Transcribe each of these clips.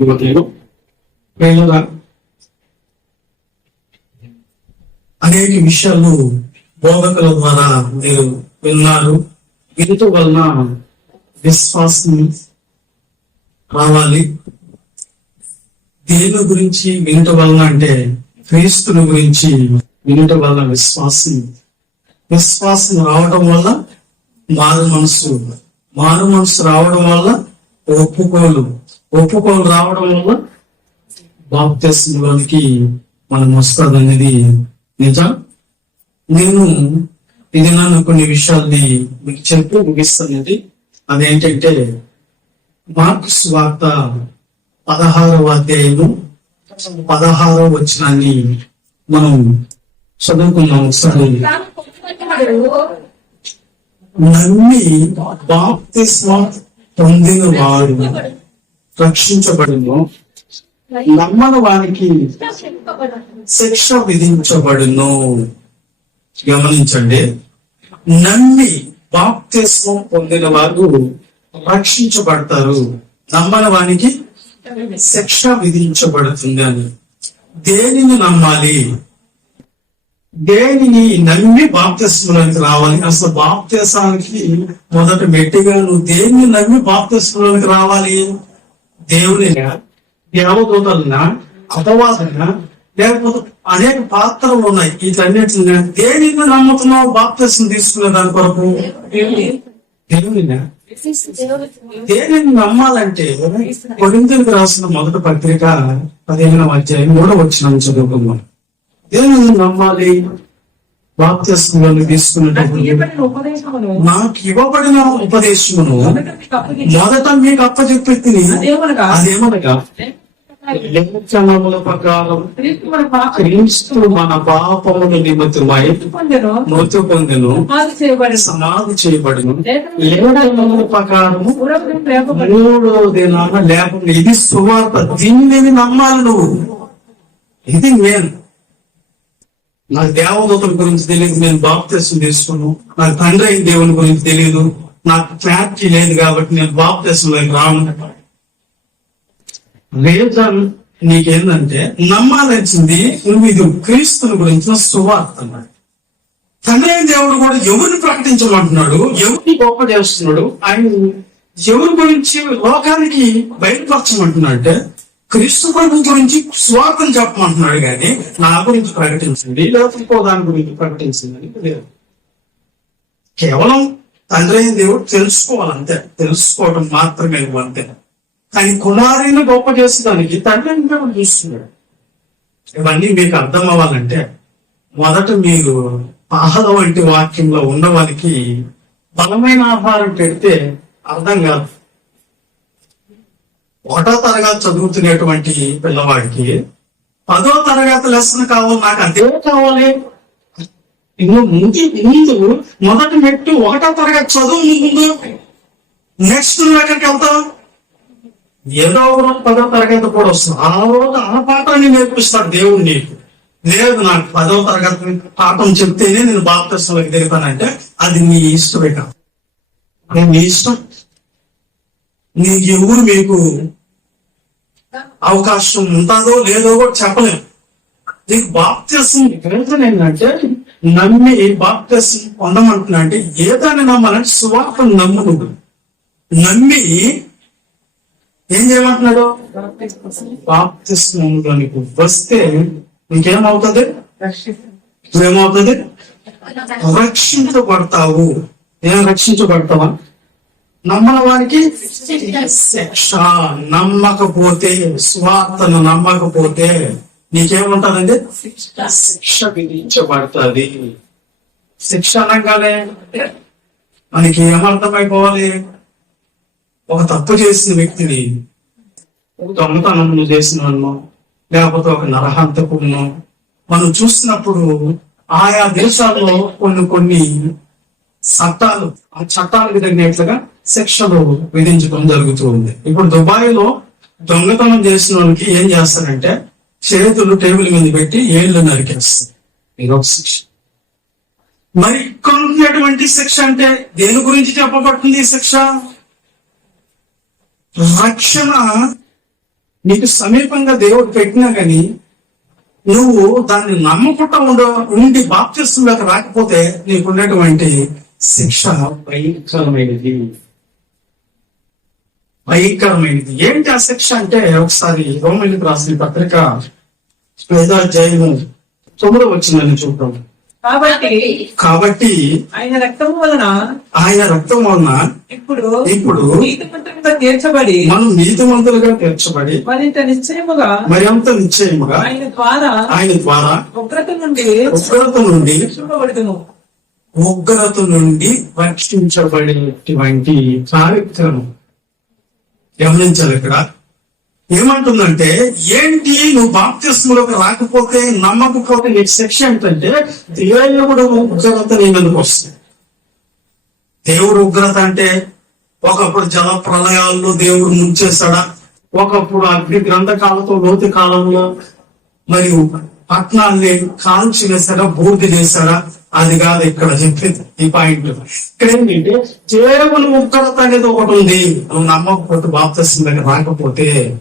యువకులు అనేక విషయాలు బోధకుల ద్వారా మీరు విన్నారు. వినుట విశ్వాసం రావాలి. దేని గురించి వినుట వలన అంటే క్రీస్తుని గురించి వినుట వలన విశ్వాసం. విశ్వాసం రావడం వల్ల మారు మనసు మారు మనసు రావడం వల్ల ఒప్పుకోలు. ఒప్పుకోలు రావడం వల్ల బాప్తిస్మలోనికి మనం వస్తుంది అనేది నిజం. నేను ఇది నన్ను కొన్ని విషయాల్ని మీకు చెప్పి ముగిస్తున్నది. అదేంటంటే మార్క్స్ వార్త పదహారవ అధ్యాయము పదహారవ వచనాన్ని మనం చదువుకున్నాం ఒకసారి. నమ్మి బాప్తిస్మ పొందిన వాడు రక్షించబడును. నమ్మని వానికి శిక్ష విధించబడును. గమనించండి. నమ్మి బాప్తిస్మం పొందిన వారు రక్షించబడతారు. నమ్మని వానికి శిక్ష విధించబడుతుంది అని దేనిని నమ్మాలి? దేనిని నమ్మి బాప్తిస్మలోనికి రావాలి? అసలు బాప్తిసానికి మొదట మెట్టిగా నువ్వు దేన్ని నమ్మి బాప్తిస్మలోనికి రావాలి? దేవుని దేవదూతలన అపవాదన లేకపోతే అనేక పాత్రలు ఉన్నాయి. వీటన్నిటిని దేనిని నమ్ముతున్నావు? బాప్తిస్మ తీసుకునే దాని కొరకు దేవుని దేనిని నమ్మాలంటే కొరింతలకు రాసిన మొదటి పత్రిక పదిహేను అధ్యాయం కూడా వచ్చిన చదువుకుందాం. దేనిని నమ్మాలి? నాకు ఇవ్వబడిన ఉపదేశమును మొదట మీకు అప్పచెప్పెత్తిని అదేమనగా లేఖనముల ప్రకారం క్రీస్తు మన పాపముల నిమిత్తమై పొందెను మృతి పొందెను సమాధి చేయబడిన. లేఖనముల ప్రకారము మూడో దినాన లేకుండా ఇది సువార్త. దీనిని నమ్మాలి నువ్వు. ఇది నేను నాకు దేవదూతల గురించి తెలియదు నేను బాప్తీసం తీసుకున్నాను. నాకు తండ్రి అయిన దేవుని గురించి తెలియదు. నాకు క్లారిటీ లేదు కాబట్టి నేను బాప్తీసంలోకి రాను. రీజన్ నీకేందంటే నమ్మాల్సింది నువ్వు ఇది క్రీస్తుని గురించిన సువార్త అన్నాడు తండ్రి అయిన దేవుడు కూడా ఎవరిని ప్రకటించమంటున్నాడు? ఎవరిని గొప్ప చేస్తున్నాడు? ఆయన ఎవరి గురించి లోకానికి బయటపరచమంటున్నాడు అంటే క్రీస్తు ప్రభు గురించి స్వార్థం చెప్పమంటున్నాడు కానీ నా గురించి ప్రకటించండి. లేకపోతే ఇంకో దాని గురించి ప్రకటించింది లేదు. కేవలం తండ్రి అయిన దేవుడు తెలుసుకోవాలంతే తెలుసుకోవడం మాత్రమే అంతే. కానీ కుమారుని గొప్ప చేసేదానికి తండ్రి అయిన దేవుడు చూస్తున్నాడు. ఇవన్నీ మీకు అర్థం అవ్వాలంటే మొదట మీరు ఆహార వంటి వాక్యంలో ఉన్నవానికి బలమైన ఆహారం పెడితే అర్థం కాదు. ఒకటో తరగతి చదువుతున్నటువంటి పిల్లవాడికి పదో తరగతి లెసన్ కావాలి నాకు అదే కావాలి. ఇನ್ನು ముందు ముందు మొదటి మెట్టు ఒకటో తరగతి చదువు ముందు. నెక్స్ట్ నువ్వు ఎక్కడికి వెళ్తావు? ఏదో ఒక రోజు పదో తరగతి కూడా వస్తుంది. ఆ రోజు ఆ పాఠాన్ని నేర్పిస్తాడు దేవుడు నీకు. లేదు నాకు పదో తరగతి పాఠం చెప్తేనే నేను బాప్తిస్మలోకి దిగుతానంటే అది నీ ఇష్టమే కాదు. అది నీ ఇష్టం. నీ ఎవరు మీకు అవకాశం ఉంటుందో లేదో కూడా చెప్పలేము. నీకు బాప్తిసం రీజన్ ఏంటంటే నమ్మి బాప్తిసం పొందమంటున్నా అంటే ఏదాన్ని నమ్మాలంటే సువార్త నమ్ము నమ్మి ఏం చేయమంటున్నాడు? బాప్తిస్మంలోనికి వస్తే నీకేమవుతుంది నువ్వేమవుతుంది? రక్షించబడతావు. ఏం రక్షించబడతావా? నమ్మని వారికి శిక్ష నమ్మకపోతే స్వార్థను నమ్మకపోతే నీకేముంటదండి? శిక్ష విధించబడుతుంది శిక్ష అనగానే మనకి ఏమర్థమైపోవాలి? ఒక తప్పు చేసిన వ్యక్తిని ఒక దొంగతనం చేసిన వాళ్ళను లేకపోతే ఒక నరహంతకుడును మనం చూసినప్పుడు ఆయా దేశాల్లో కొన్ని కొన్ని చట్టాలు ఆ చట్టాలకు తగినట్లుగా శిక్షలు విధించడం జరుగుతూ ఉంది. ఇప్పుడు దుబాయ్లో దొంగతనం చేసిన వాళ్ళకి ఏం చేస్తారంటే చేతులు టేబుల్ మీద పెట్టి ఏళ్ళు నరికేస్తారు. ఇది ఒక శిక్ష. మరి ఇక్కడ ఉన్నటువంటి శిక్ష అంటే దేని గురించి చెప్పబడుతుంది ఈ శిక్ష? రక్షణ. నీకు సమీపంగా దేవుడు పెట్టినా కానీ నువ్వు దాన్ని నమ్మకుండా ఉండ ఉండి బాప్తిస్టులకు రాకపోతే నీకున్నటువంటి శిక్ష భయంకరమైనది. భయంకరమైనది ఏంటి ఆ శిక్ష అంటే? ఒకసారి రోమిలికి రాసిన పత్రిక ఐదో అధ్యాయము తొమ్మిదో వచ్చిందని చూద్దాం. కాబట్టి కాబట్టి ఆయన రక్తము వలన ఆయన రక్తం వలన ఇప్పుడు ఇప్పుడు నీతిమంతులుగా తీర్చబడి మనం నీతిమంతులుగా తీర్చబడి మరింత నిశ్చయముగా మరింత నిశ్చయముగా ఆయన ద్వారా ఆయన ద్వారా ఉగ్రత నుండి ఉగ్రత నుండి రక్షింపబడుదును ఉగ్రత నుండి రక్షించబడేటువంటి కార్యక్రమం గమనించాలి ఇక్కడ. ఏమంటుందంటే ఏంటి నువ్వు బాప్తిస్ములకు రాకపోతే నమ్మకపోతే నీ శిక్ష ఏంటంటే దేవుడు ఉగ్రత నీ మీదకి వస్తుంది. దేవుడు ఉగ్రత అంటే ఒకప్పుడు జల ప్రళయాల్లో దేవుడు ముంచేస్తాడా? ఒకప్పుడు అగ్ని గ్రంథకాలతో లోతు కాలంలో మరియు పట్నాన్ని కాల్చి వేసాడా బూర్ది వేసాడా అది కాదు ఇక్కడ చెప్పేది ఈ పాయింట్. ఇక్కడ ఏంటంటే దేవుని ఉగ్రత అనేది ఒకటి ఉంది. నువ్వు నమ్మకపోతే బాప్తిస్మ రాకపోతే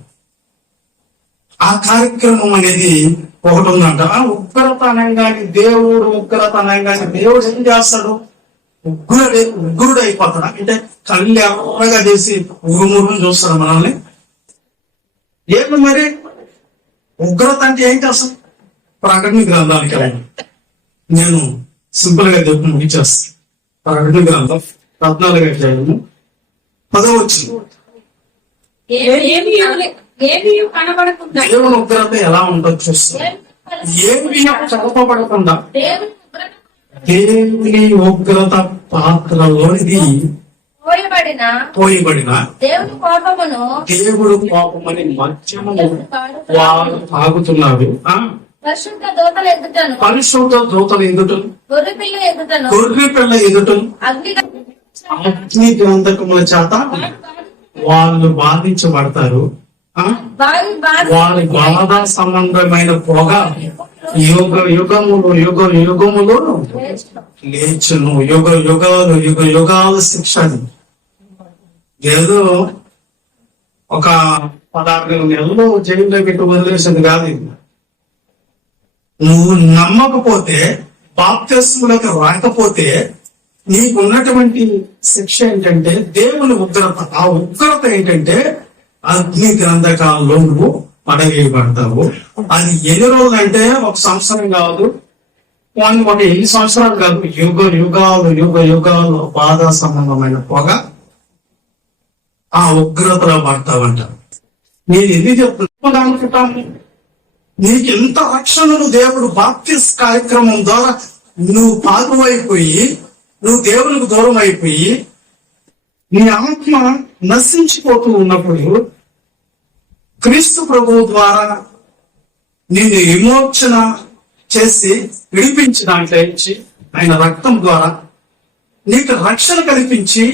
ఆ కార్యక్రమం అనేది ఒకటి ఉందంట. ఆ ఉగ్రత అనగానే దేవుడు ఉగ్రత అనగానే దేవుడు ఏం చేస్తాడు? ఉగ్రుడు ఉగ్రుడు అయిపోతాడు. అంటే కళ్ళు ఎర్రగా చేసి ఉరుమురుని చూస్తాడు మనల్ని. ఏమి మరి? ఉగ్రత అంటే ఏంటి అసలు ప్రకటన గ్రంథానికి నేను సింపుల్గా చెప్పి ముగించేస్తాను ప్రకటన గ్రంథం పద్నాలుగు అధ్యాయము పదవ వచ్చింది ఏమీ ఏమీ కనబడకుండా దేవుని ఉగ్రత ఎలా ఉంటుందో చూస్తాం. ఏమి దేవుని ఉగ్రత పాత్రలోనిది పోయబడిన పోయబడిన దేవుని కోపమును దేవుడు పాపమని మధ్యము వారు తాగుతున్నారు పరిశుద్ధ దూతల ఎదుటను. పరిశుద్ధ దూతలు ఎదుట గొర్రె పిల్ల ఎదుటను. గొర్రె పిల్ల ఎదుట అగ్ని గ్రంథకముల చేత వాళ్ళు బాధించబడతారు. వారి బాధ సంబంధమైన పొగ యుగ యుగములు యుగ యుగములు లేచును. యుగ యుగాలు యుగ యుగాల శిక్ష. ఏదో ఒక పదహారు నెలలు జైల్లో పెట్టి వదిలేసేది కాదు. నువ్వు నమ్మకపోతే బాప్తస్ములకు రాకపోతే నీకు ఉన్నటువంటి శిక్ష ఏంటంటే దేవుని ఉగ్రత ఆ ఉగ్రత ఏంటంటే అగ్ని గ్రంథకాలంలో నువ్వు పడవేయబడతావు అది ఎన్ని రోజులు అంటే ఒక సంవత్సరం కాదు. కానీ ఒక ఎన్ని సంవత్సరాలు కాదు యుగ యుగాలు యుగ యుగాలు బాధ సంబంధమైన పొగ ఆ ఉగ్రతలో పడతావంట. నేను ఎన్ని చెప్తున్నాను నీకు ఎంత రక్షణను దేవుడు బాప్తిస్ కార్యక్రమం ద్వారా నువ్వు పాపమైపోయి నువ్వు దేవునికి దూరం అయిపోయి నీ ఆత్మ నశించిపోతూ ఉన్నప్పుడు క్రీస్తు ప్రభువు ద్వారా నిన్ను విమోచన చేసి విడిపించడానికి ఇచ్చి ఆయన రక్తం ద్వారా నీకు రక్షణ కల్పించి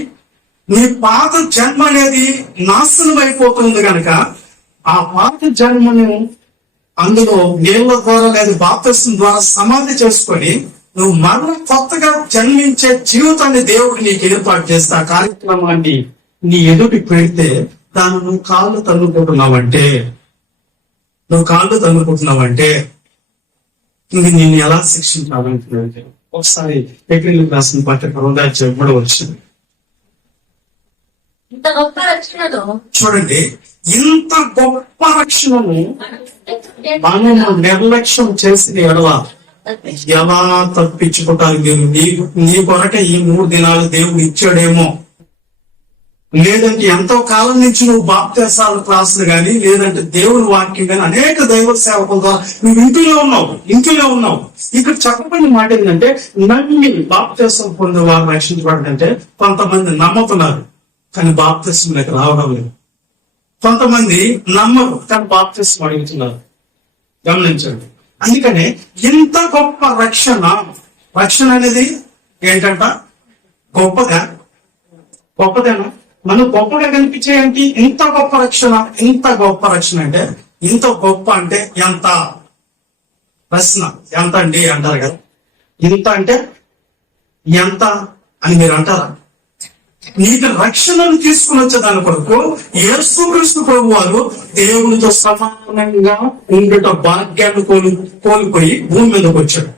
నీ పాత జన్మ అనేది నాశనం అయిపోతుంది కనుక ఆ పాత జన్మను అందులో నీళ్ళ ద్వారా లేదా బాప్తిస్తం ద్వారా సమాధి చేసుకొని నువ్వు మరణ కొత్తగా జన్మించే జీవితాన్ని దేవుడు నీకు ఏర్పాటు చేస్తే ఆ కార్యక్రమాన్ని నీ ఎదుటి పెడితే దాన్ని నువ్వు కాళ్ళు తన్నుకుంటున్నావంటే నువ్వు కాళ్ళు తన్నుకుంటున్నావంటే ఇది నేను ఎలా శిక్షించాలంటే ఒకసారి ఏప్రిల్ రాసిన పట్టిక హృదయ కూడా వచ్చింది ఇంత గొప్ప రక్షణను చూడండి ఇంత గొప్ప రక్షణను మనం నిర్లక్ష్యం చేసిన ఎడవ ఎలా తప్పించుకుంటారు మీరు నీ నీ కొరకే ఈ మూడు దినాలు దేవుడు ఇచ్చాడేమో. లేదంటే ఎంతో కాలం నుంచి నువ్వు బాప్తేశాల క్లాసులు కానీ లేదంటే దేవుని వాక్యం గాని అనేక దైవ సేవకుల ద్వారా నువ్వు ఇంటిలో ఉన్నావు ఇంటిలో ఉన్నావు. ఇక్కడ చెప్పబడిన మాట ఏంటంటే నమ్మి బాప్తేశం పొందే వారు రక్షించబడంటే కొంతమంది నమ్ముతున్నారు కానీ బాప్తేశంలోకి రావడం లేదు. కొంతమంది నమ్మరు కానీ బాప్తిస్మ అడుగుతున్నారు. గమనించండి. అందుకనే ఇంత గొప్ప రక్షణ రక్షణ అనేది ఏంటంట? గొప్పగా గొప్పదేనా? మనం గొప్పగా కనిపించేయండి ఇంత గొప్ప రక్షణ ఇంత గొప్ప రక్షణ అంటే ఇంత గొప్ప అంటే ఎంత? ప్రశ్న. ఎంత అండి అంటారు కదా. ఇంత అంటే ఎంత అని మీరు అంటారా? నీకు రక్షణను తీసుకుని వచ్చే దాని కొరకు యేసుక్రీస్తు ప్రభు వారు దేవునితో సమానంగా ఉండట భాగ్యాన్ని కోలు కోల్పోయి భూమి మీదకి వచ్చాడు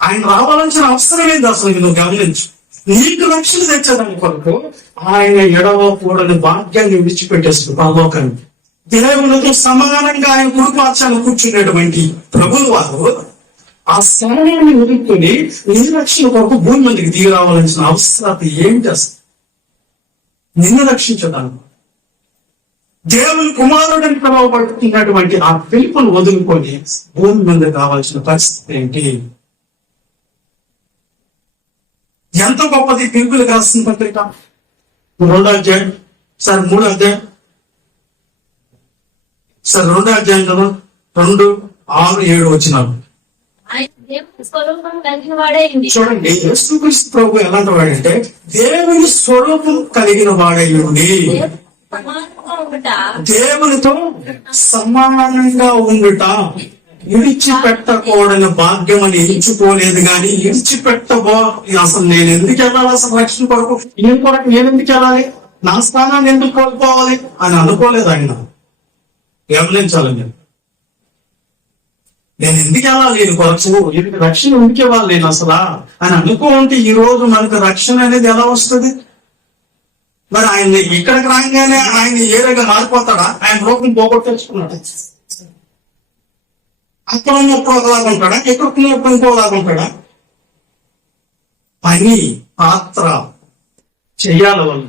ఆయన రావాల్సిన అవసరం లేదు అసలు నువ్వు గమనించు. నీకు రక్షణ తెచ్చేదాని కొరకు ఆయన ఎడవ కూడని భాగ్యాన్ని విడిచిపెట్టేస్తుంది పరలోకాన్ని దేవునితో సమానంగా ఆయన కుడిపార్చాన్ని కూర్చునేటువంటి ప్రభులు వారు ఆ స్థానాన్ని వదులుకొని నిర్లక్ష్యం కొరకు భూమి మందికి దిగి రావాల్సిన అవసరం ఏంటి అసలు? నిన్ను రక్షించడానికి. దేవుని కుమారుడని పిలువబడుతున్నటువంటి ఆ పిలుపును వదులుకొని భూమి మీద కావాల్సిన పరిస్థితి ఏంటి? ఎంత గొప్పది పిలుపులు కాసిన పత్రిక? రెండో అధ్యాయం. సార్ మూడో అధ్యాయం. సార్ రెండో అధ్యాయం కదా రెండు ఆరు ఏడు వచ్చినారు ఆయన దేవుని స్వరూపం కలిగిన వాడైంది చూడండి యేసుక్రీస్తు ప్రభు ఎలాంటి వాడంటే దేవుని స్వరూపం కలిగిన వాడై ఉండి సమానంగా ఉండుట. దేవునితో సమానంగా ఉండుట విడిచిపెట్టకూడని భాగ్యం అని ఎంచుకోలేదు కానీ విడిచిపెట్టబో అసలు నేను ఎందుకు వెళ్ళాలి అసలు రక్షణ కొరకు? నేను కొరకు నేను ఎందుకు వెళ్ళాలి? నా స్థానాన్ని ఎందుకు కోల్పోవాలి అని అనుకోలేదు ఆయన. గమనించాలి నేను నేను ఎందుకు వెళ్ళాలి నేను కొరకు రక్షణ ఎందుకు వాళ్ళు నేను అసలు. అని అనుకుంటే ఈ రోజు మనకు రక్షణ అనేది ఎలా వస్తుంది? మరి ఆయన ఇక్కడికి రాగానే ఆయన ఏ మారిపోతాడా? ఆయన రూపం పోగొట్టేసుకున్నాడు? అక్కడ ఉన్నప్పుడు ఒకలాగా ఉంటాడా? ఇక్కడ ఉన్నప్పుడు ఇంకోలాగా ఉంటాడా? పని పాత్ర చెయ్యాలి వాళ్ళు.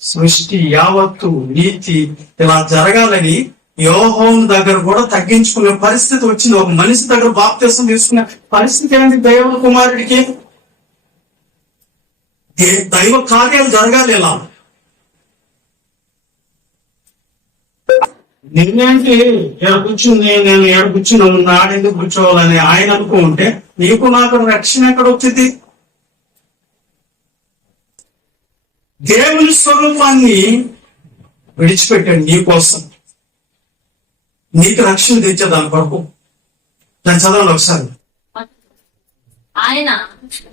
సృష్టి యావత్తు నీతి ఇలా జరగాలని యోహోన్ దగ్గర కూడా తగ్గించుకునే పరిస్థితి వచ్చింది. ఒక మనిషి దగ్గర బాప్తీసం తీసుకునే పరిస్థితి ఏంటి? దైవ కుమారుడికి? దే- దైవ కార్యాలు జరగాలి ఇలా? నిన్నేంటి ఎక్కడ కూర్చుంది నేను ఎక్కడ కూర్చున్నాను నాడెందుకు కూర్చోవాలని ఆయన అనుకుంటే నీకు నాకు రక్షణ ఎక్కడ వచ్చింది? దేవుని స్వరూపాన్ని విడిచిపెట్టాడు నీ కోసం నీకు రక్షణ తెచ్చే దాని కొరకు దాని చదవాలి ఒకసారి. ఆయన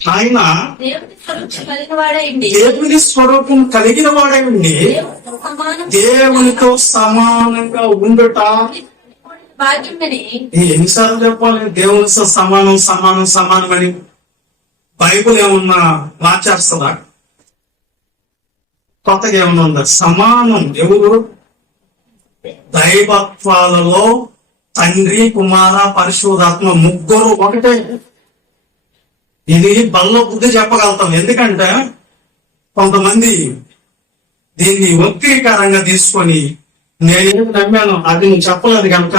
ఆయన దేవుని స్వరూపం కలిగిన వాడైంది. దేవుని స్వరూపం కలిగిన వాడే ఉండి దేవునితో సమానం. దేవునితో సమానంగా ఉండుట. ఎన్నిసార్లు చెప్పాలి? దేవునితో సమానం సమానం సమానం అని బైబుల్ ఏమన్నా మార్చేస్తుందా? కొత్తగా ఏమన్నా ఉందా? సమానం. ఎవరు? దైవత్వాలలో తండ్రి కుమార పరిశోధాత్మ ముగ్గురు ఒకటే. ఇది బల్ల బుద్ధి చెప్పగలుగుతాం. ఎందుకంటే కొంతమంది దీన్ని వక్రీకరంగా తీసుకొని నేను నమ్మాను అది నేను చెప్పలేదు కనుక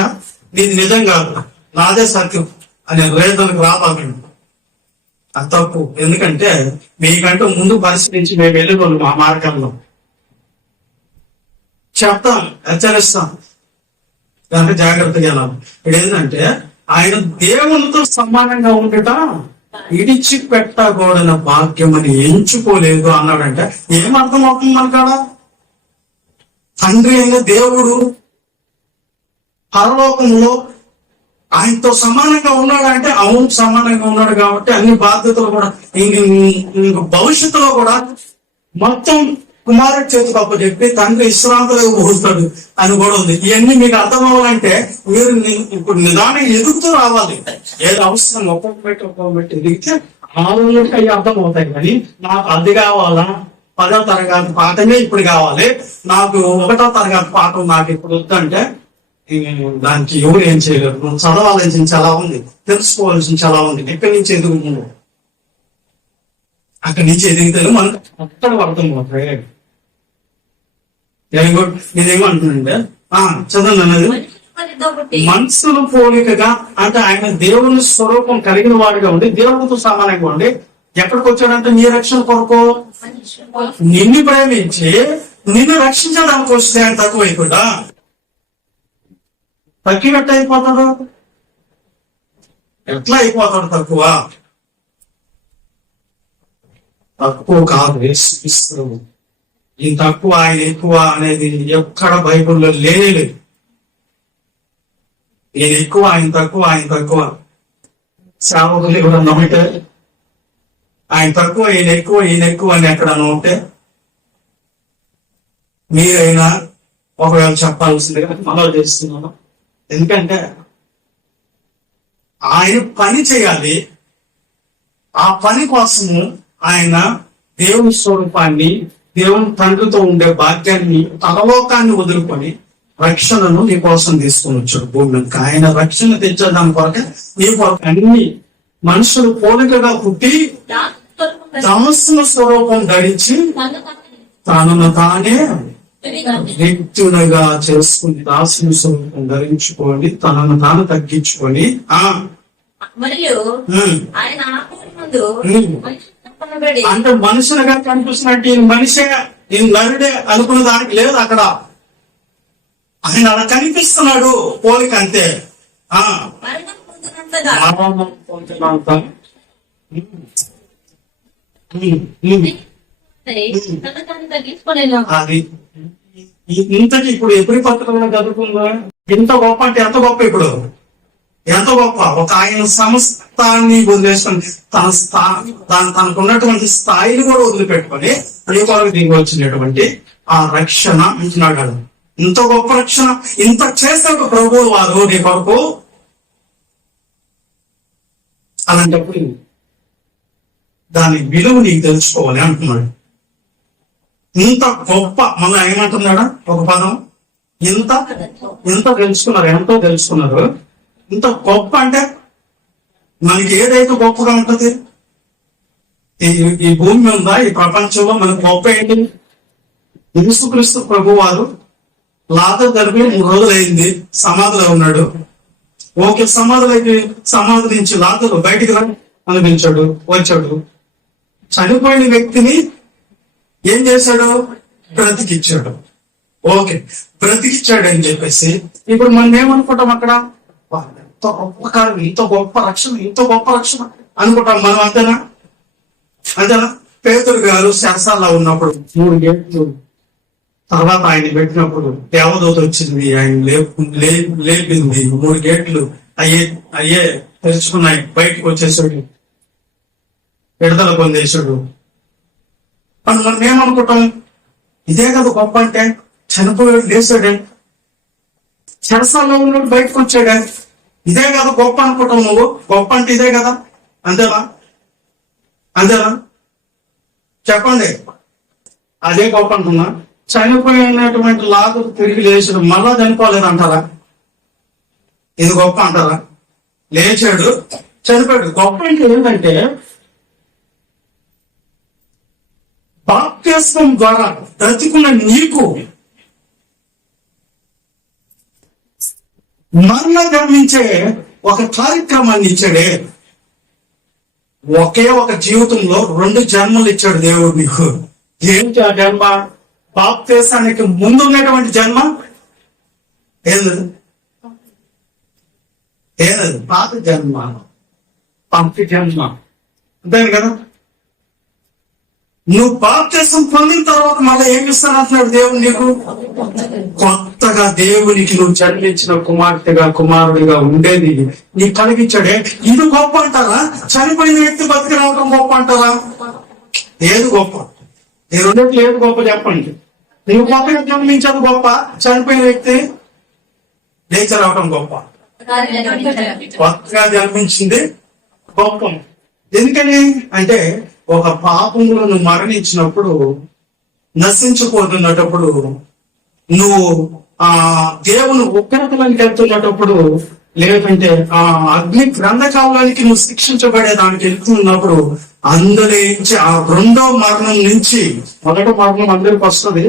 నీది నిజం కాదు. నాదే సత్యం అనే వేదనకు రాబాకండి. అది తప్పు. ఎందుకంటే మీకంటే ముందు పరిశీలించి మేము వెళ్ళిపోను మా మార్గంలో. చెప్తాను హెచ్చరిస్తాను దాన్ని జాగ్రత్తగా వెళ్ళాలి. ఇప్పుడు ఏంటంటే ఆయన దేవునితో సమానంగా ఉండట ఇడిచి పెట్టకూడని భాగ్యం అని ఎంచుకోలేదు అన్నాడంటే ఏం అర్థం అవుతుంది మనకాడ తండ్రి అయిన దేవుడు పరలోకంలో ఆయనతో సమానంగా ఉన్నాడంటే అవును సమానంగా ఉన్నాడు కాబట్టి అన్ని బాధ్యతలు కూడా ఇంక భవిష్యత్తులో కూడా మొత్తం కుమారుడు చేతికి అప్పు చెప్పి తండ్రి విశ్రాంతిలో పోస్తాడు అని కూడా ఉంది. ఇవన్నీ మీకు అర్థం అవ్వాలంటే మీరు ఇప్పుడు నిదానం ఎదుగుతూ రావాలి. ఏది అవసరం ఒక్కొక్క పెట్టి ఒక్కొక్క పెట్టి ఎదిగితే ఆలోచనకి అవి అర్థం అవుతాయి కానీ నాకు అది కావాలా? పదో తరగతి పాఠమే ఇప్పుడు కావాలి. నాకు ఒకటో తరగతి పాఠం నాకు ఇప్పుడు వద్దంటే దానికి ఎవరు ఏం చేయలేరు. నువ్వు చదవాల్సిన చాలా ఉంది. తెలుసుకోవాల్సిన చాలా ఉంది. ఎక్కడి నుంచి ఎదుగుతున్నావు? అక్కడి నుంచి ఎదిగితే మనకు అక్కడ అర్థం అవుతాయి వెరీ గుడ్ నేనేమంటున్నాంటే ఆ చదవండి అన్నది. మనసును పోలికగా అంటే ఆయన దేవుని స్వరూపం కలిగిన వాడిగా ఉండి దేవుడితో సమానంగా ఉండి ఎక్కడికి వచ్చాడంటే నీ రక్షణ కొరకు. నిన్ను ప్రేమించి నిన్ను రక్షించడానికి వస్తే ఆయన తక్కువ అయిపోతా తగ్గినట్టు అయిపోతాడు? ఎట్లా అయిపోతాడు తక్కువ? తక్కువ కాదు ఈ తక్కువ ఆయన ఎక్కువ అనేది ఎక్కడ బైబుల్లో లేదు. ఈయన ఎక్కువ ఆయన తక్కువ ఆయన తక్కువ. సేవకులు ఎవరన్నా ఉంటే ఆయన తక్కువ ఈయన ఎక్కువ ఈయన ఎక్కువ అని ఎక్కడన్నా ఉంటే మీరైనా ఒకవేళ చెప్పాల్సిందిగా మనం చేస్తున్నాను. ఎందుకంటే ఆయన పని చేయాలి. ఆ పని కోసము ఆయన దేవుని స్వరూపాన్ని దేవుని తండ్రితో ఉండే భాగ్యాన్ని తలలోకాన్ని వదులుకొని రక్షణను నీ కోసం తీసుకొని వచ్చాడు. భూమి మీదకి. ఆయన రక్షణ తెచ్చేదాని కొరకే నీ కొరకు అన్ని మనుషులు పోలికగా పుట్టి తమస్సుల స్వరూపం ధరించి తను తను తనను తానే వ్యక్తులుగా చేసుకుని దాసుని స్వరూపం ధరించుకొని తనను తాను తగ్గించుకొని ఆ. మరియు ఆయన అంటే మనుషులుగా కనిపిస్తున్నట్టు ఈ మనిషే ఈ నరుడే అనుకున్న దానికి లేదు అక్కడ. ఆయన అలా కనిపిస్తున్నాడు పోలిక అంతే అది ఇంతకి ఇప్పుడు ఎప్పుడు పత్రంలో చదువుకుందా ఇంత గొప్ప అంటే ఎంత గొప్ప ఇప్పుడు? ఎంత గొప్ప ఒక ఆయన సంస్థాన్ని వదిలేసుకొని తన స్థా తన తనకు ఉన్నటువంటి స్థాయిని కూడా వదిలిపెట్టుకొని నీ కొరకు దీనికి వచ్చినటువంటి ఆ రక్షణ అంటున్నాడు ఇంత గొప్ప రక్షణ ఇంత చేశాడు ప్రభు వారు నీ కొరకు అలాంటప్పుడు దాని విలువ నీకు తెలుసుకోవాలి అంటున్నాడు. ఇంత గొప్ప మన ఏమంటున్నాడా ఒక పదం? ఇంత? ఎంత తెలుసుకున్నారు ఎంతో తెలుసుకున్నారు. ఇంత గొప్ప అంటే మనకి ఏదైతే గొప్పగా ఉంటుంది? ఈ ఈ భూమి ఉందా? ఈ ప్రపంచంలో మనకు గొప్ప ఏంటి? యేసుక్రీస్తు ప్రభు వారు లాత జరిపి మూడు రోజులు అయింది సమాధిలో ఉన్నాడు. ఓకే సమాధులు సమాధి నుంచి లాతలు బయటికి రా అనిపించాడు వచ్చాడు. చనిపోయిన వ్యక్తిని ఏం చేశాడు? బ్రతికిచ్చాడు. ఓకే బ్రతికిచ్చాడు అని చెప్పేసి. ఇప్పుడు మనం ఏమనుకుంటాం అక్కడ? ఎంత గొప్ప కాలం ఇంత గొప్ప రక్షణ ఇంత గొప్ప రక్షణ అనుకుంటాం మనం అంతేనా? అంతేనా? పేదలు గారు శరసాల్లో ఉన్నప్పుడు మూడు గేట్లు తర్వాత ఆయన పెట్టినప్పుడు దేవదూత వచ్చింది ఆయన లే- లేపింది. మూడు గేట్లు అయ్యే అయ్యే తెరుచుకున్నాయి. బయటకు వచ్చేసాడు. విడుదల పొందేశాడు. అని మనం ఏమనుకుంటాం? ఇదే కదా గొప్ప అంటే చనిపోయాడు లేచాడే. చెరసాల్లో ఉన్నాడు బయటకు వచ్చాడే ఇదే కదా గొప్ప అనుకుంటావు నువ్వు. గొప్ప అంటే ఇదే కదా. అంతేనా? అంతేనా? చెప్పండి. అదే గొప్ప అంటున్నా చనిపోయినటువంటి లాగు తిరిగి లేచాడు. మళ్ళా చనిపోలేదు అంటారా? ఇది గొప్ప అంటారా? లేచాడు. చనిపోయాడు. గొప్ప అంటే ఏంటంటే బాప్తిస్మం ద్వారా బ్రతికున్న నీకు మరణ గమనించే ఒక కార్యక్రమాన్ని ఇచ్చాడే. ఒకే ఒక జీవితంలో రెండు జన్మలు ఇచ్చాడు దేవుడు నీకు. ఏంటి ఆ జన్మ? బాప్తేశానికి ముందు ఉన్నటువంటి జన్మ? ఏది? ఏది? పాత జన్మ. పంపి జన్మ. అంతే కదా? నువ్వు బాప్తిసం పొందిన తర్వాత మళ్ళీ ఏమి ఇస్తానంటున్నాడు దేవుడు నీకు? కొత్తగా దేవునికి నువ్వు జన్మించిన కుమార్తెగా కుమారుడిగా ఉండేది. నీకు కలిగించాడే. ఇది గొప్ప అంటారా? చనిపోయిన వ్యక్తి బతికి రావడం గొప్ప అంటారా? ఏది గొప్ప? నేను ఏది గొప్ప చెప్పండి. నువ్వు గొప్పగా జన్మించదు గొప్ప చనిపోయిన వ్యక్తి లేచి రావడం గొప్ప. కొత్తగా జన్మించింది గొప్ప. ఎందుకని? అంటే ఒక పాపములను మరణించినప్పుడు నశించిపోతున్నటప్పుడు నువ్వు ఆ దేవుని ఉగ్రతలను వెళ్తున్నటప్పుడు లేదంటే ఆ అగ్ని గ్రంథకాలానికి నువ్వు శిక్షించబడే దానికి వెళ్తున్నప్పుడు అందులో నుంచి ఆ రెండో మరణం నుంచి మొదటి మరణం అందరికి వస్తుంది.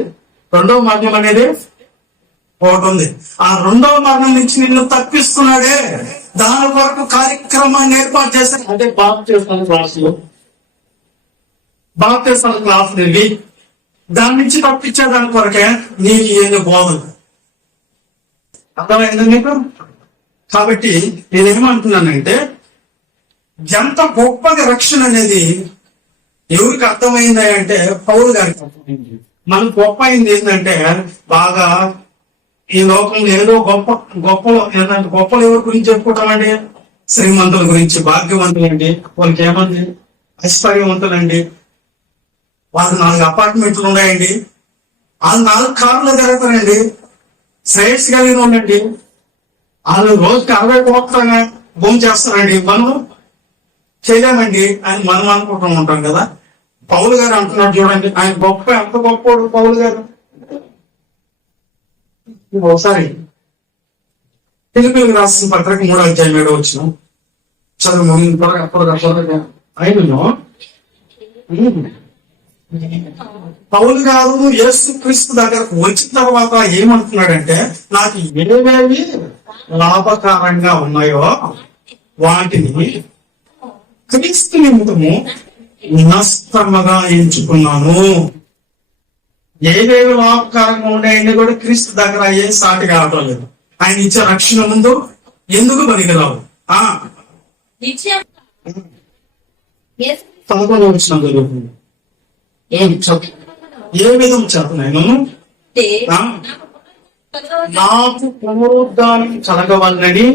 రెండో మరణం అనేది ఒకటి ఆ రెండవ మరణం నుంచి నిన్ను తప్పిస్తున్నాడే. దాని వరకు కార్యక్రమాన్ని ఏర్పాటు చేస్తాను అదే పాప చేస్తాను క్లాసులో భారతదేశం క్లాస్ వెళ్ళి దాని నుంచి తప్పించే దాని కొరకే నీకు ఏదో బాగుంది అర్థమైంది నీకు కాబట్టి నేనేమంటున్నానంటే ఎంత గొప్పది రక్షణ అనేది ఎవరికి అర్థమైంది అంటే పౌరు గారికి అర్థమైంది. మనకు గొప్ప అయింది ఏంటంటే బాగా ఈ లోకంలో ఏదో గొప్ప గొప్పలు ఏంటంటే గొప్పలు ఎవరి గురించి చెప్పుకుంటామండి? శ్రీమంతుల గురించి భాగ్యవంతులు అండి వాళ్ళకి ఏమంది ఐశ్వర్యవంతులండి వాళ్ళకి నాలుగు అపార్ట్మెంట్లు ఉన్నాయండి. వాళ్ళు నాలుగు కార్లు తిరుగుతారండి శ్రేయస్ కలిగిన ఉండండి వాళ్ళు రోజుకి అరవై కోట్ల భూమి చేస్తారండి. మనం చేయలేమండి అని మనం అనుకుంటూ ఉంటాం కదా. పౌలు గారు అంటున్నాడు చూడండి. ఆయన గొప్ప ఎంత గొప్పోడు పౌలు గారు? ఒకసారి తెలుగులకు రాసిన పత్రిక మూడో అధ్యాయం ఏడో వచ్చిన. చదువు త్వరగా త్వరగా త్వరగా. అయినను పౌలు గారు యేసు క్రీస్తు దగ్గరకు వచ్చిన తర్వాత ఏమంటున్నాడంటే నాకు ఏవేవి లాభకరంగా ఉన్నాయో వాటిని క్రీస్తు నిమిత్తము నష్టముగా ఎంచుకున్నాను. ఏవేవి లాభకరంగా ఉన్నాయని కూడా క్రీస్తు దగ్గర ఏ సాటి కావటం లేదు ఆయన ఇచ్చే రక్షణ ముందు ఎందుకు పనికిరావు ఆ. నిత్యం. యేసు పదకొండు వచ్చిన జరుగుతుంది ఏం చెప్పు ఏ విధం చెప్పను అంటే ఆ? నాకు పునరుద్ధానం కలగవల్లని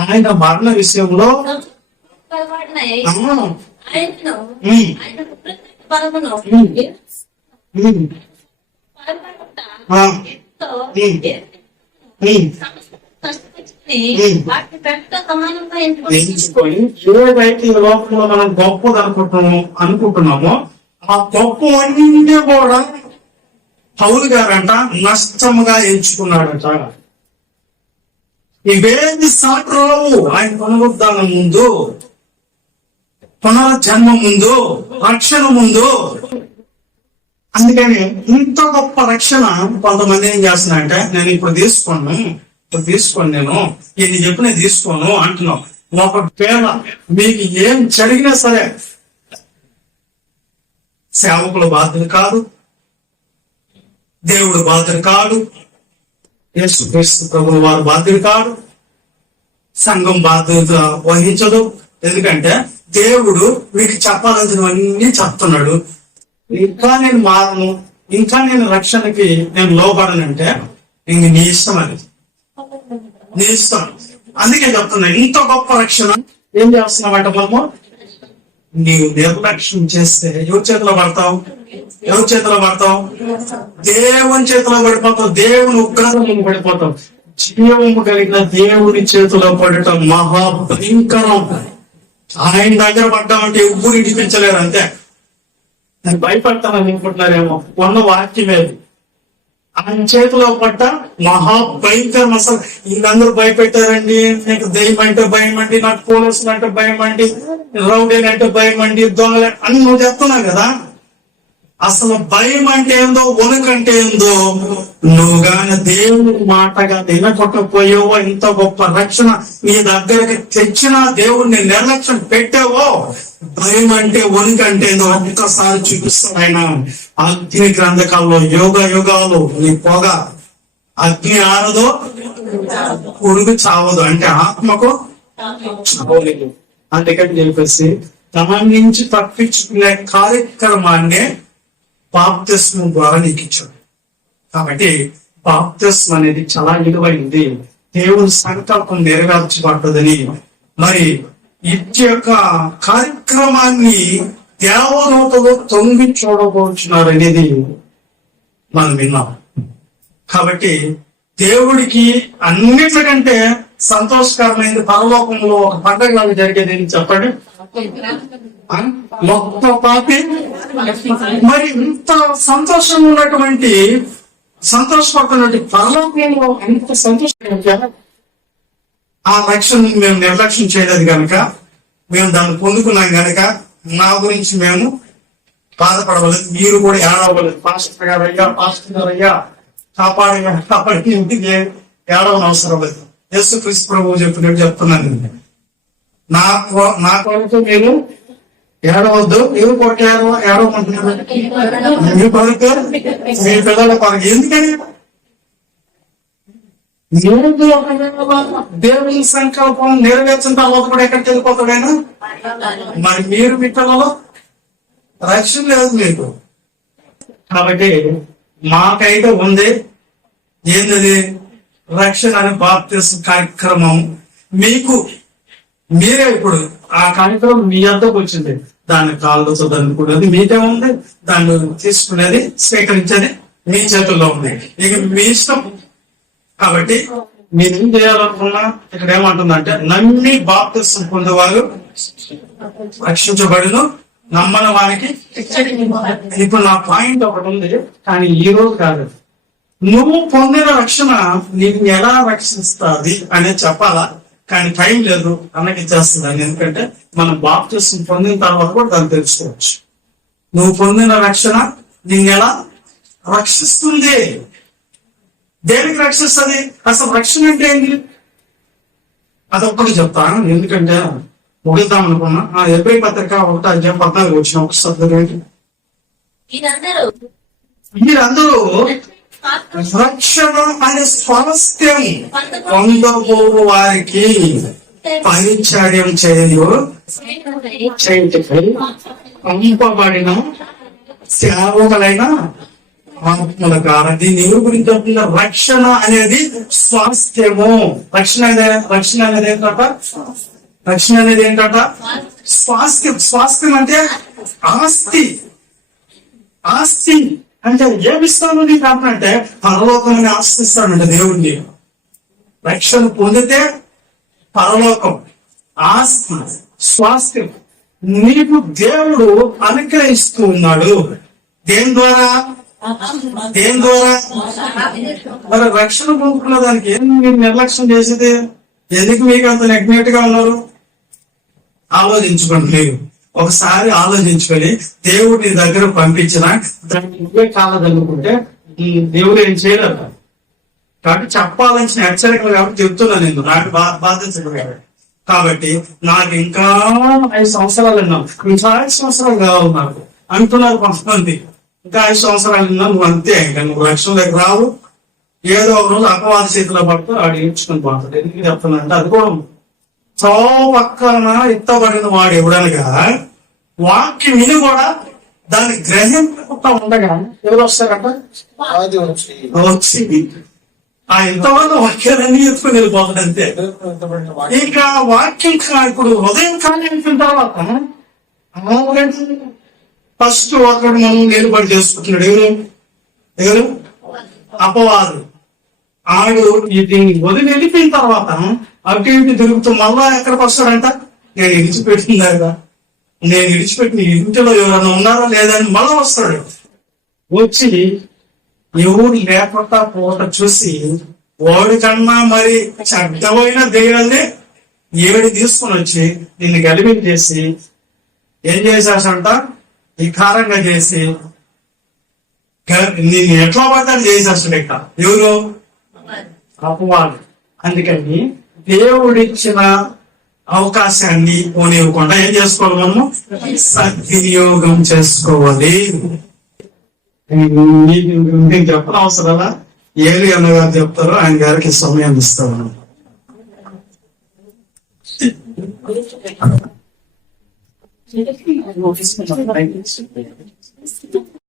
ఆయన మరణ విషయంలో. ఎంచుకొని ఏదైతే ఈ లోకంలో మనం గొప్పది అనుకుంటున్నామో అనుకుంటున్నామో ఆ గొప్ప అన్ని కూడా పౌలు గారంట నష్టముగా ఎంచుకున్నాడట. ఇవేమి సాటరావు ఆయన పునరుద్ధానం ముందు పునర్జన్మ ముందు రక్షణ ముందు. అందుకని ఇంత గొప్ప రక్షణ కొంతమంది ఏం చేస్తున్నారంటే నేను ఇప్పుడు తీసుకోను ఇప్పుడు తీసుకోను నేను ఇది చెప్పిన తీసుకోను అంటున్నాం. ఒక పేద మీకు ఏం జరిగినా సరే సేవకుల బాధ్యత కాదు. దేవుడు బాధ్యత కాదు. యేసు క్రీస్తు ప్రభువు వారు బాధ్యత కాదు. సంఘం బాధ్యత వహించదు. ఎందుకంటే దేవుడు వీడికి చెప్పాల్సినవన్నీ చెప్తున్నాడు. ఇంకా నేను మారను ఇంకా నేను రక్షణకి నేను లోపడనంటే నేను నీ ఇష్టం అది. నీ ఇష్టం. అందుకే చెప్తున్నా ఇంత గొప్ప రక్షణ ఏం చేస్తున్నామంటే మనము? నీవు నిర్లక్ష్యం చేస్తే ఎవరి చేతిలో పడతావు? ఎవరి చేతిలో పడతావు? దేవుని చేతిలో పడిపోతావు. దేవుని ఉగ్రతలో పడిపోతావు. జీవము కలిగిన దేవుని చేతిలో పడటం మహా భయంకరం ఆయన దగ్గర పడ్డామంటే ఎవ్వరు ఇడిపించలేరు అంతే. నేను భయపడతానని అనుకుంటున్నారేమో. ఉన్న వాక్యం ఆయన చేతిలో పడ్డ మహా భయంకరం అసలు వీళ్ళందరూ భయపెట్టారండి. నీకు దెయ్యం అంటే భయం అండి నాకు పోలీసులు అంటే భయం అండి రౌడీలు అంటే భయం అండి దొంగలు అని నువ్వు చెప్తున్నావు కదా. అసలు భయం అంటే ఏందో వణుకంటే ఏందో నువ్వు గాని దేవుని మాటగా వినకొట్టపోయావో ఇంత గొప్ప రక్షణ నీ దగ్గరికి తెచ్చినా దేవుడిని నిర్లక్ష్యం పెట్టావో భయం అంటే వణుకంటే ఏందో ఒక్కసారి చూపిస్తాడు ఆయన. అగ్ని గ్రంథకాల్లో యోగ యుగాలు నీ పొగ అగ్ని ఆరదు ఉడుగు చావదు. అంటే ఆత్మకు చావలేదు అందుకని చెప్పేసి తన నుంచి తప్పించుకునే కార్యక్రమాన్ని బాప్తిస్మం ద్వారా నీకు ఇచ్చాడు. కాబట్టి బాప్తిస్మం అనేది చాలా విలువైంది దేవుని సంకల్పం నెరవేర్చబడ్డదని. మరి ఇట్టి యొక్క కార్యక్రమాన్ని దేవదూతలు తొంగి చూడబోతున్నారు అనేది మనం విన్నాం. కాబట్టి దేవుడికి అన్నిటికంటే సంతోషకరమైనది పరలోకంలో ఒక పండగ జరిగేది అని చెప్పండి? మొత్త మొత్తం పాపి? మరి ఇంత సంతోషం ఉన్నటువంటి సంతోషపడుతున్నటువంటి పరలోకంలో ఎంత సంతోషం ఆ లక్ష్యం మేము నిర్లక్ష్యం చేయలేదు కనుక మేము దాన్ని పొందుకున్నాం కనుక నా గురించి మేము బాధపడవలేదు మీరు కూడా ఏడవలేదు పాస్టర్ గారు అయ్యా పాస్టర్ గారు అయ్యా కాపాడయ్యా కాపాడి ఇంటికి ఏడవని అవసరం లేదు. యేసు క్రీస్తు ప్రభువు చెప్పినట్టు చెప్తున్నాను నా నా కొరకు మీరు ఏడవద్దు. మీరు కొట్టారు ఏడవమంటున్నారు. మీ కొరకు మీ పిల్లల కొరకు. ఎందుకని? ఏది ఒకవేళ దేవుని సంకల్పం నెరవేర్చిన తర్వాత కూడా ఎక్కడికి వెళ్ళిపోతాడైనా? మరి మీరు మీ పిల్లలు రక్షణ లేదు మీకు. కాబట్టి మాకైతే ఉంది. ఏంటది? రక్షణ అనే బాప్తిస్ కార్యక్రమం. మీకు మీరే ఇప్పుడు ఆ కార్యక్రమం మీ అంతకు వచ్చింది. దాన్ని కాళ్ళతో మీకే ఉంది. దాన్ని తీసుకునేది స్వీకరించేది మీ చేతుల్లో ఉంది. ఇక మీ ఇష్టం. కాబట్టి మీరు ఏం చేయాలనుకున్నా ఇక్కడ ఏమంటుందంటే నమ్మి బాప్తిస్ పొందేవారు రక్షించబడును. నమ్మని వారికి ఇప్పుడు నా పాయింట్ ఒకటి ఉంది కానీ ఈ రోజు కాదు. నువ్వు పొందిన రక్షణ నీకు ఎలా రక్షిస్తుంది అనేది చెప్పాలా? కానీ టైం లేదు అన్నకి ఇచ్చేస్తుందని ఎందుకంటే మనం బాప్తిసం పొందిన తర్వాత కూడా దాన్ని తెలుసుకోవచ్చు. నువ్వు పొందిన రక్షణ నిన్ను ఎలా రక్షిస్తుంది? దేనికి రక్షిస్తుంది? అసలు రక్షణ అంటే ఏంటి? అదొక్కటి చెప్తాను. ఎందుకంటే ముగిద్దాం అనుకున్నా. ఆ ఎబ్రి పత్రిక ఒకటి అధ్యాయం పద్నాలుగు వచ్చిన ఒక శబ్దం ఏంటి? మీరందరూ రక్షణ అనే స్వాస్థ్యం పొందబోవు వారికి పరిచర్యం చేయు చేయుటకై పంపబడిన సేవకులైన ఆత్మల ద్వారా దీని ఎవరి గురించి చెప్తున్న రక్షణ అనేది స్వాస్థ్యము. రక్షణ అనే రక్షణ అనేది ఏంటట రక్షణ అనేది ఏంటంట? స్వాస్థ్యం. స్వాస్థ్యం అంటే ఆస్తి. ఆస్తి అంటే ఏమిస్తాను నీకు అంటే పరలోకమని ఆశిస్తానంట దేవుడిని. రక్షణ పొందితే పరలోకం ఆస్తి స్వాస్థ్యం. నీకు దేవుడు అనుగ్రహిస్తూ ఉన్నాడు. దేని ద్వారా? దేని ద్వారా? మరి రక్షణ పొందుకున్న దానికి ఏం మీరు నిర్లక్ష్యం చేసేది? ఎందుకు మీకు అంత నెగ్నెట్గా ఉన్నారు? ఆలోచించుకోండి. ఒకసారి ఆలోచించుకొని దేవుడు నీ దగ్గర పంపించిన దాన్ని నువ్వే కాలదనుకుంటే ఈ దేవుడు ఏం చేయలేదు కాబట్టి చెప్పాలని హెచ్చరికలు కాబట్టి చెప్తున్నా నేను. నాకు బా బాధించడం కాబట్టి. నాకు ఇంకా ఐదు సంవత్సరాలు ఉన్నాం. ఇంకా ఐదు సంవత్సరాలు కావాలి నాకు. అంటున్నారు కొంతమంది. ఇంకా ఐదు సంవత్సరాలు ఉన్నా నువ్వు అంతే. ఇంకా నువ్వు రక్షణ దగ్గర రావు. ఏదో ఒక రోజు అపవాద చేతిలో పడితే వాడు ఏడ్చుకుని పోతాడు. ఎందుకు చెప్తున్నా అంటే అది కూడా సో పక్కన ఎత్తబడిన వాడు ఎవడనగా వాక్యం విని కూడా దాన్ని గ్రహించకుండా ఉండగా ఎవరు వస్తారంట? వచ్చి ఆ ఎంతమంది వాక్యాలన్నీ ఎత్తుకుని వెళ్ళిపోతాడు అంతే. ఇక వాక్యం ఇప్పుడు ఉదయం కానీ తర్వాత ఫస్ట్ ఒకడు మనం నిలబడి చేసుకుంటున్నాడు ఎవరు? ఎవరు? అపవాదు ఆడు దీన్ని వదిలి వెళ్ళిపోయిన తర్వాత అటు ఇటు తిరుగుతూ మళ్ళా ఎక్కడికి వస్తాడంట? నేను విడిచిపెట్టిందా నేను విడిచిపెట్టిన ఇంటిలో ఎవరైనా ఉన్నారా లేదా అని మళ్ళా వస్తాడు. వచ్చి ఎవరు లేకుండా పోట చూసి వాడి కన్నా మరి చెడ్డమైన దెయ్యాన్ని ఏడు తీసుకుని వచ్చి నిన్ను గలిపించేసి ఏం చేశాసంట వికారంగా చేసి నేను నిన్ను ఎట్లా పడ్డాడు చేసేస్తాడు ఇక ఎవరు? అపవాదు అందుకని దేవుడిచ్చిన అవకాశాన్ని పోనివ్వకుండా ఏం చేసుకోవాలి మనము? సద్వినియోగం చేసుకోవాలి. మీకు చెప్పడం అవసరాలా ఏలు అన్నగారు చెప్తారు ఆయన గారికి సమయం ఇస్తాను.